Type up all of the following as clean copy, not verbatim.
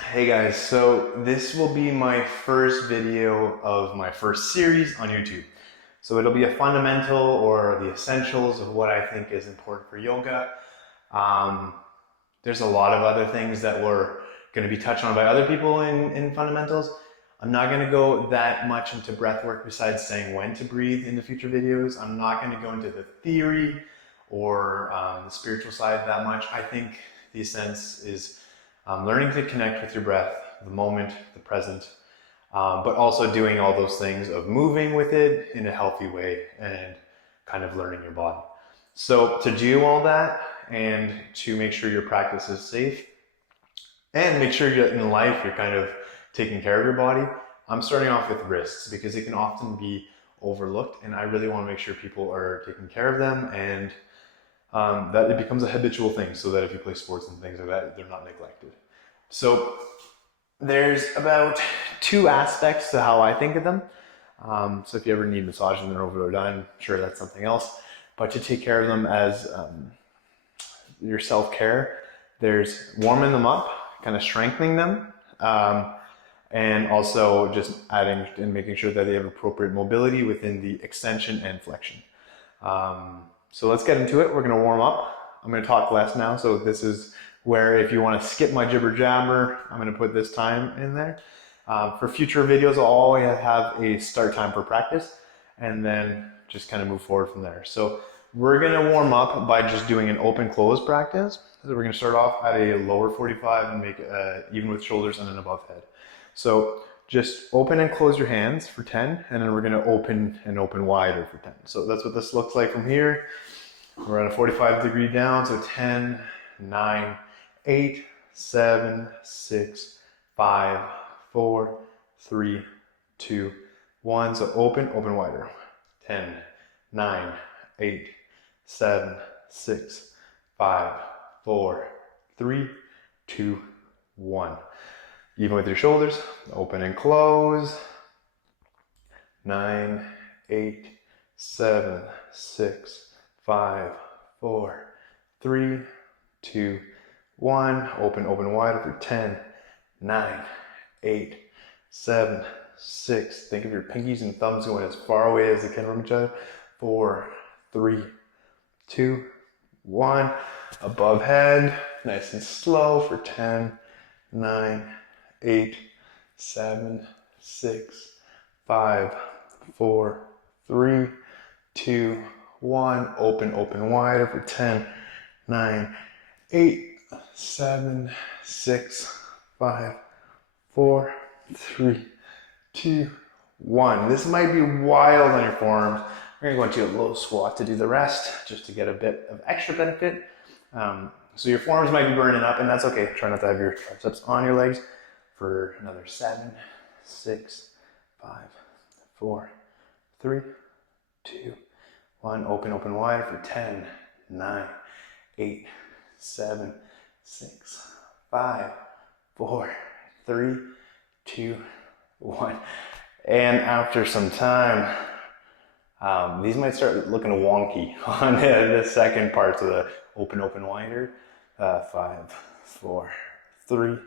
Hey guys, so this will be my first video of my first series on YouTube. So it'll be a fundamental or the essentials of what I think is important for yoga. Um, there's a lot of other things that we're going to be touched on by other people in fundamentals. I'm not going to go that much into breath work besides saying when to breathe in the future videos. I'm not going to go into the theory or the spiritual side that much. I think the essence is learning to connect with your breath, the moment, the present, but also doing all those things of moving with it in a healthy way and kind of learning your body. So to do all that and to make sure your practice is safe and make sure that in life you're kind of taking care of your body, I'm starting off with wrists because it can often be overlooked, and I really want to make sure people are taking care of them and that it becomes a habitual thing so that if you play sports and things like that, they're not neglected. So there's about two aspects to how I think of them. So if you ever need massage and they're over or done, sure, that's something else. But to take care of them as your self-care, there's warming them up, kind of strengthening them, and also just adding and making sure that they have appropriate mobility within the extension and flexion. So let's get into it. We're going to warm up. I'm going to talk less now. So this is where if you want to skip my jibber jabber, I'm going to put this time in there. For future videos, I'll always have a start time for practice and then just kind of move forward from there. So we're going to warm up by just doing an open close practice. So we're going to start off at a lower 45 and make even with shoulders and an above head. So just open and close your hands for 10, and then we're going to open and open wider for 10. So that's what this looks like from here. We're at a 45-degree down, so 10, 9, 8, 7, 6, 5, 4, 3, 2, 1. So open, open wider. 10, 9, 8, 7, 6, 5, 4, 3, 2, 1. Even with your shoulders, open and close. 9, 8, 7, 6, 5, 4, 3, 2, 1. Open, open wider for 10, 9, 8, 7, 6. Think of your pinkies and thumbs going as far away as they can from each other. 4, 3, 2, 1. Above head, nice and slow for 10, 9, 8, 7, 6, 5, 4, 3, 2, 1. Open, open wider for 10, 9, 8, 7, 6, 5, 4, 3, 2, 1. This might be wild on your forearms. We're going to go into a low squat to do the rest, just to get a bit of extra benefit. So your forearms might be burning up, and that's okay. Try not to have your triceps on your legs for another 7, 6, 5, 4, 3, 2, 1. Open, open wide for 10, 9, 8, 7, 6, 5, 4, 3, 2, 1. And after some time, these might start looking wonky on the second parts of the open, open wider. 5, 4, 3,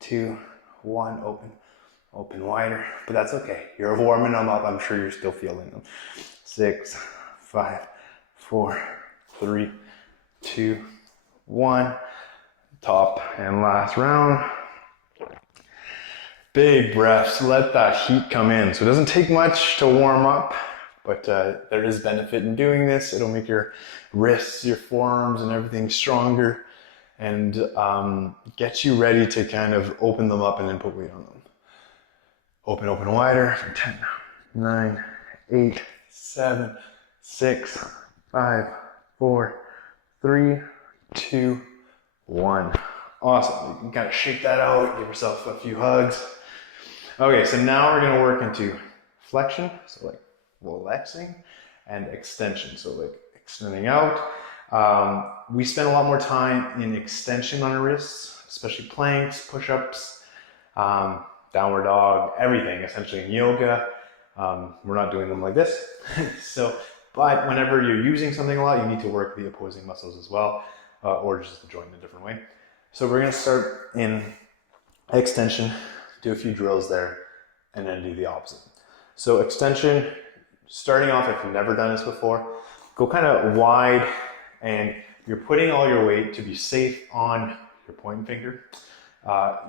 2, 1. Open, open wider. But that's okay. You're warming them up. I'm sure you're still feeling them. 6, 5, 4, 3, 2, 1. Top and last round. Big breaths. Let that heat come in. So it doesn't take much to warm up, but there is benefit in doing this. It'll make your wrists, your forearms, and everything stronger, and get you ready to kind of open them up and then put weight on them. Open, open wider for 10, 9, 8, 7, 6, 5, 4, 3, 2, 1. Awesome. You can kind of shake that out, give yourself a few hugs. Okay, so now we're going to work into flexion, so like flexing, and extension, so like extending out. We spend a lot more time in extension on our wrists, especially planks, push-ups, downward dog, everything essentially in yoga. We're not doing them like this. But whenever you're using something a lot, you need to work the opposing muscles as well, or just the joint in a different way. So we're going to start in extension, do a few drills there, and then do the opposite. So extension, starting off, if you've never done this before, go kind of wide, and you're putting all your weight to be safe on your pointing finger.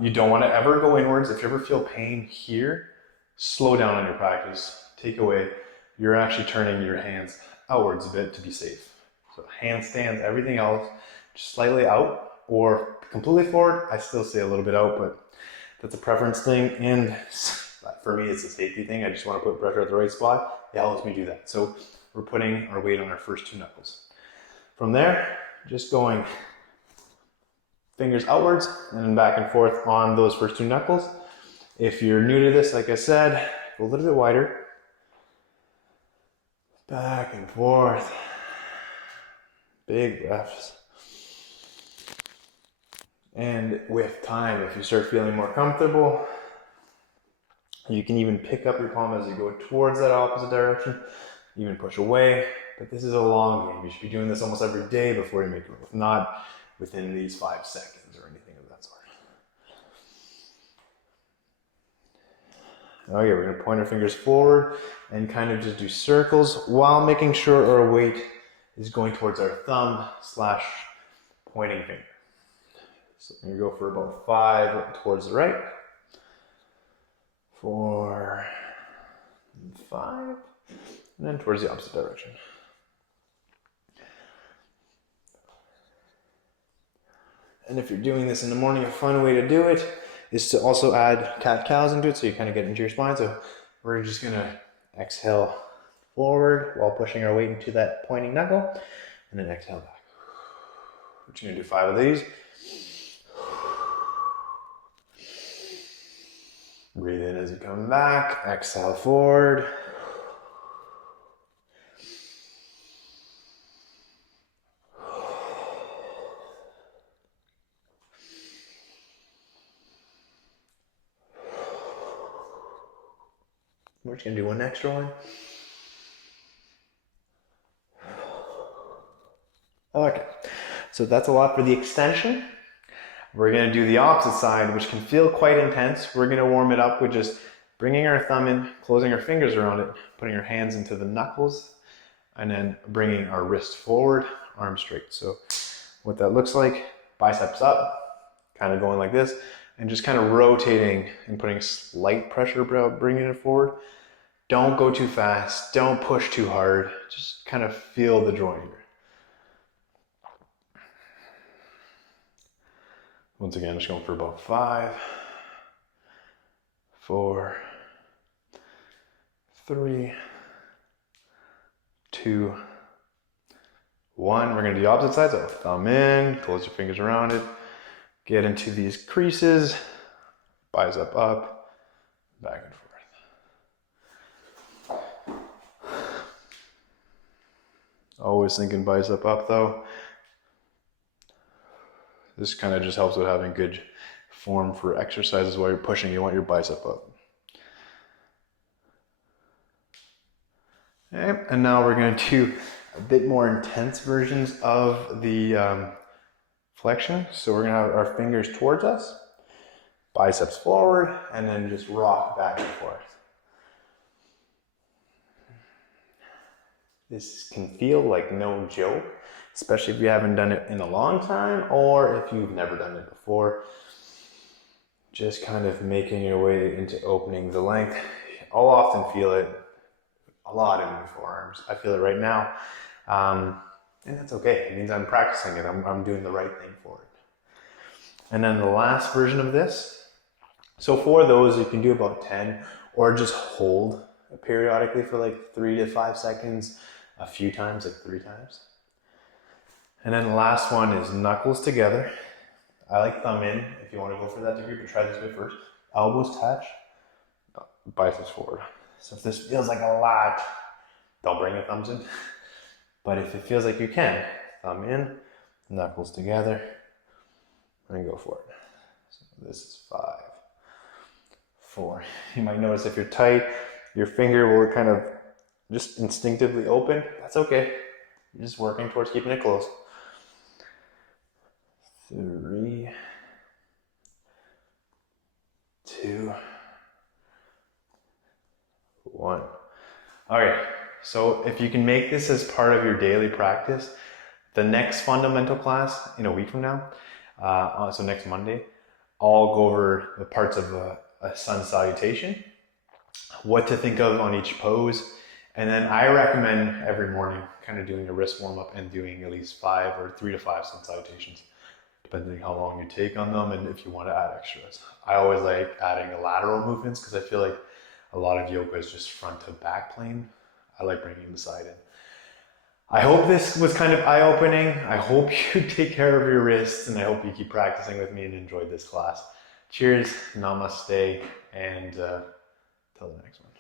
You don't want to ever go inwards. If you ever feel pain here, slow down on your practice. Take away. You're actually turning your hands outwards a bit to be safe. So handstands, everything else, just slightly out or completely forward. I still say a little bit out, but that's a preference thing. And for me, it's a safety thing. I just want to put pressure at the right spot. It helps me do that. So we're putting our weight on our first two knuckles. From there, just going fingers outwards and then back and forth on those first two knuckles. If you're new to this, like I said, go a little bit wider. Back and forth. Big breaths. And with time, if you start feeling more comfortable, you can even pick up your palm as you go towards that opposite direction, even push away. But this is a long game. You should be doing this almost every day before you make a move, not within these 5 seconds or anything of that sort. Okay, we're going to point our fingers forward and kind of just do circles while making sure our weight is going towards our thumb / pointing finger. So I'm going to go for about 5 towards the right. 4, 5, and then towards the opposite direction. And if you're doing this in the morning, a fun way to do it is to also add cat-cows into it, so you kind of get into your spine. So we're just going to exhale forward while pushing our weight into that pointing knuckle, and then exhale back. We're just going to do 5 of these. Breathe in as you come back, exhale forward. We're just going to do one extra one. Okay, so that's a lot for the extension. We're going to do the opposite side, which can feel quite intense. We're going to warm it up with just bringing our thumb in, closing our fingers around it, putting our hands into the knuckles, and then bringing our wrist forward, arms straight. So what that looks like, biceps up, kind of going like this, and just kind of rotating and putting slight pressure, bringing it forward. Don't go too fast. Don't push too hard. Just kind of feel the joint here. Once again, just going for about 5, 4, 3, 2, 1. We're going to do the opposite side. So thumb in, close your fingers around it, get into these creases, bicep up, back and forth. Always thinking bicep up though. This kind of just helps with having good form for exercises while you're pushing. You want your bicep up. Okay, and now we're going to do a bit more intense versions of the flexion. So we're going to have our fingers towards us, biceps forward, and then just rock back and forth. This can feel like no joke, especially if you haven't done it in a long time or if you've never done it before. Just kind of making your way into opening the length. I'll often feel it a lot in my forearms. I feel it right now. And that's okay. It means I'm practicing it. I'm doing the right thing for it. And then the last version of this. So for those, you can do about 10 or just hold periodically for like 3 to 5 seconds, a few times, like 3 times. And then the last one is knuckles together. I like thumb in if you want to go for that degree, but try this way first. Elbows touch, biceps forward. So if this feels like a lot, don't bring your thumbs in. But if it feels like you can, thumb in, knuckles together, and go for it. So this is 5, 4. You might notice if you're tight, your finger will kind of just instinctively open. That's okay. You're just working towards keeping it closed. 3, 2, 1. Okay, so if you can make this as part of your daily practice, the next fundamental class in a week from now, so next Monday, I'll go over the parts of a sun salutation, what to think of on each pose, and then I recommend every morning kind of doing a wrist warm up and doing at least 5 or 3 to 5 sun salutations, depending how long you take on them and if you want to add extras. I always like adding the lateral movements because I feel like a lot of yoga is just front to back plane. I like bringing the side in. I hope this was kind of eye-opening. I hope you take care of your wrists, and I hope you keep practicing with me and enjoyed this class. Cheers, namaste, and till the next one.